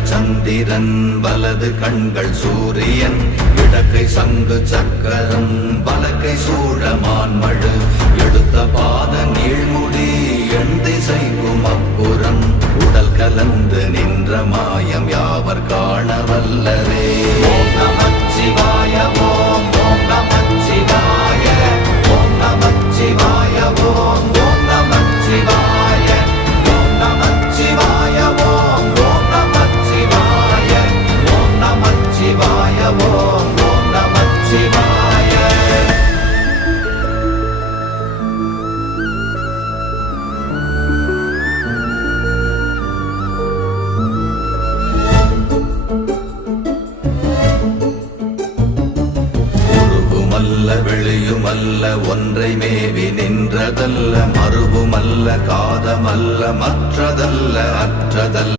இடங்கள் சந்திரன் வலது கண்கள் சூரியன் இடக்கை சங்கு சக்கரம் வலக்கை சூழமான்மழு எடுத்த பாத நீழ்முடி எண் திசைக்கும் அப்புறம் உடல் கலந்து நின்ற மாயம் யாவர் காண வல்லரே. ஓம் நமச்சிவாய ஓம் ஓம் நமச்சிவாய ஓம் நமச்சிவாய ஓம் ஓம் நமச்சிவாய ஓம் நமச்சிவாய ஓம் ஓம் நமச்சிவாய ஓம் நமச்சிவாய ஓம் ஓம் நமச்சிவாய. வெளியுமல்ல ஒன்றை மேவி நின்றதல்ல மறுவுமல்ல காதமல்ல மற்றதல்ல அற்றதல்ல